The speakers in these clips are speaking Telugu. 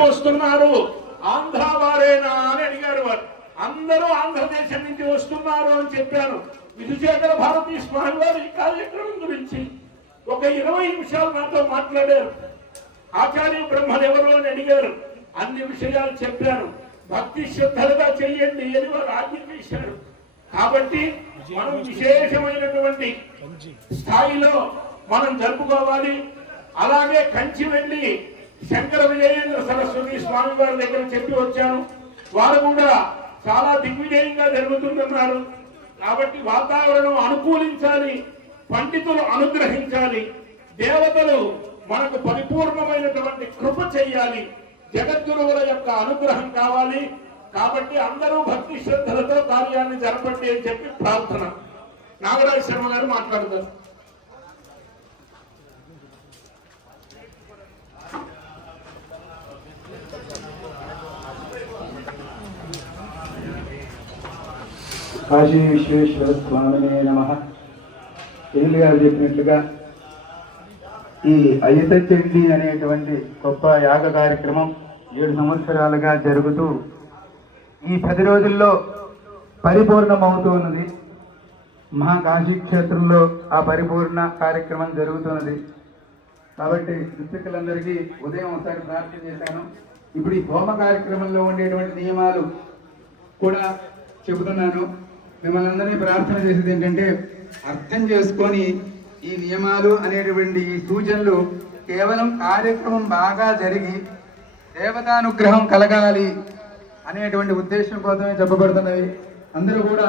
వస్తున్నారు. ఆంధ్ర వారేనా అని అడిగారు వారు. అందరూ ఆంధ్రదేశం నుంచి వస్తున్నారు అని చెప్పాను విధుచేతన భారతీ స్వామి వారు ఈ కార్యక్రమం గురించి ఒక ఇరవై నిమిషాలు నాతో మాట్లాడారు. ఆచార్య బ్రహ్మదేవరు అని అడిగారు. అన్ని విషయాలు చెప్పాను భక్తి శ్రద్ధలుగా చెయ్యండి అని వారు ఆజ్ఞ చేశారు. కాబట్టి మనం విశేషమైనటువంటి స్థాయిలో మనం జరుపుకోవాలి. అలాగే కంచి వెళ్ళి శంకర విజయేంద్ర సరస్వతి స్వామి వారి దగ్గర చెప్పి వచ్చాను. వారు కూడా చాలా దిగ్విజయంగా జరుగుతుందన్నారు. కాబట్టి వాతావరణం అనుకూలించాలి పండితులు అనుగ్రహించాలి దేవతలు మనకు పరిపూర్ణమైనటువంటి కృప చెయ్యాలి జగద్గురువుల యొక్క అనుగ్రహం కావాలి. కాబట్టి అందరూ భక్తి శ్రద్ధలతో కార్యాన్ని జరపండి అని చెప్పి ప్రార్థన. నాగరాజ శర్మ గారు మాట్లాడతారు. కాశీ విశ్వేశ్వర స్వామినే నమ. తెలుగు గారు చెప్పినట్లుగా ఈ అయుత చండి అనేటువంటి గొప్ప యాగ కార్యక్రమం ఏడు సంవత్సరాలుగా జరుగుతూ ఈ పది రోజుల్లో పరిపూర్ణమవుతున్నది. మహాకాశీ క్షేత్రంలో ఆ పరిపూర్ణ కార్యక్రమం జరుగుతున్నది. కాబట్టి ఋత్వికులందరికీ ఉదయం ఒకసారి ప్రార్థన చేశాను. ఇప్పుడు ఈ హోమ కార్యక్రమంలో ఉండేటువంటి నియమాలు కూడా చెబుతున్నాను. మిమ్మల్ని అందరినీ ప్రార్థన చేసేది ఏంటంటే అర్థం చేసుకొని ఈ నియమాలు అనేటువంటి ఈ సూచనలు కేవలం కార్యక్రమం బాగా జరిగి దేవతానుగ్రహం కలగాలి అనేటువంటి ఉద్దేశం కోసమే చెప్పబడుతున్నవి. అందరూ కూడా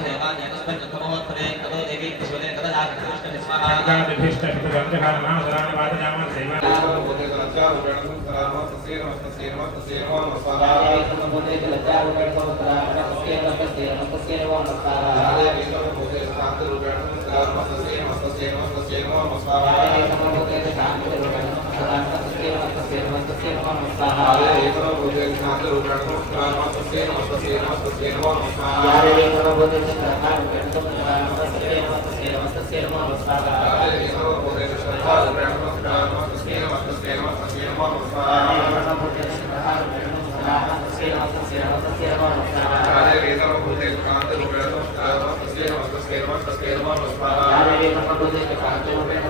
దేవదేవ ప్రతిచ్చే తదనికస్త్రాస్త్రం శని ఆదిస్థానాదే వేస్తోయమానాసురక్షమి స్వాహా नमस्तस्य नमः नमस्कार एकरो भोजनात् रूपाणं नमस्कार नमस्तस्य नमस्तस्य नमस्तस्य नमः नमस्कार यारे एकरो भोजनात् रूपाणं नमस्तस्य नमस्तस्य नमस्तस्य नमः नमस्कार यारे एकरो भोजनात् रूपाणं नमस्कार नमस्तस्य नमस्तस्य नमस्तस्य नमः नमस्कार यारे एकरो भोजनात् रूपाणं नमस्तस्य नमस्तस्य नमस्तस्य नमः नमस्कार यारे एकरो भोजनात् रूपाणं नमस्कार नमस्तस्य नमस्तस्य नमस्तस्य नमः नमस्कार यारे एकरो भोजनात् रूपाणं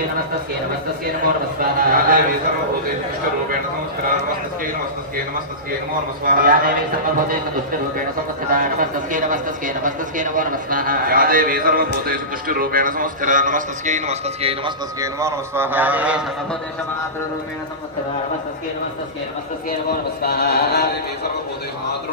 नमस्तस्यै नमस्तस्यै नमस्तस्यै नमो नमः स्वाहा या देवी सर्वभूतेषु भ्रान्तरूपेण संस्कृता नमस्तस्यै नमस्तस्यै नमस्तस्यै नमो नमः या स्वाहा देवी सर्वभूतेषु भ्रान्तरूपेण संस्कृता नमस्तस्यै नमस्तस्यै नमस्तस्यै नमो नमः स्वाहा या देवी सर्वभूतेषु भ्रान्तरूपेण संस्कृता नमस्तस्यै नमस्तस्यै नमस्तस्यै नमो नमः स्वाहा या देवी भ्रान्तरूपेण भूतानान्तर्गते जगते चतुर्दशके व्याप्तदेवते नमो नमः स्वाहा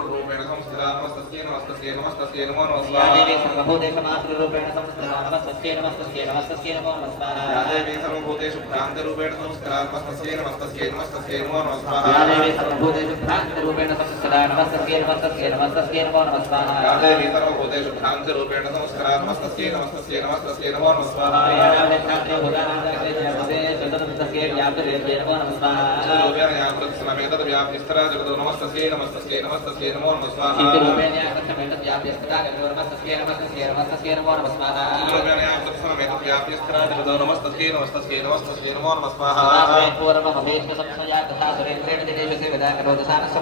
रूपेण या कृत्स्नमेतद् व्याप्तिस्तरा जगतो नमस्तस्यै नमस्तस्यै नमस्तस्यै नमो नमः स्वाहा चित्तरूपेण या कृष्णमेतद् व्याप्यस्तदा जगतो नमस्तस्यै नमस्तस्यै नमस्तस्यै नमो नमः स्वाहा దేవి సర్వభూతేషు భ్రాంతరూపేణ సంస్కరాత్మస్తస్యై నమస్తస్యై నమస్తస్యై నమో నమస్కారం యా దేవి సర్వభూతేషు భ్రాంతరూపేణ సంస్కరా నమస్తస్యై నమస్తస్యై నమస్తస్యై నమో నమస్కారం యా దేవి సర్వభూతేషు భ్రాంతరూపేణ సంస్కరాత్మస్తస్యై నమస్తస్యై నమస్తస్యై నమో నమస్కారం యా దేవి సర్వభూతేషు వ్యాప్తిరేభ్య నమో నమస్కారం రూపేణ వ్యాప్తిస్తమేతద్ వ్యాప్తిస్తరా జగదో నమస్తస్యై నమస్తస్యై నమస్తస్యై నమో నమస్కారం ఇందు రూపేణ వ్యాప్తిస్తమేతద్ వ్యాప్తిస్తరా జగదో నమస్తస్యై నమస్తస్యై నమస్తస్యై నమో నమస్కారం ఇందు రూపేణ వ్యాప్తిస్తమేతద్ వ్యాప్తిస్తరా జగదో నమస్తస్యై नमस्तस्यै नमो नमः स्वाहा स्वाहा पूर्वमभेष्ट संशया तथा सुरेन्द्रेण दिनेश सेवदा करोति सानसं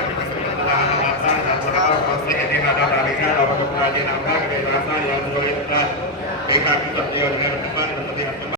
าราลิชาเราพัฒนาเจนามได้กันเป็นรัฐบาลยังรวยและเอกาธิปไตยนะครับ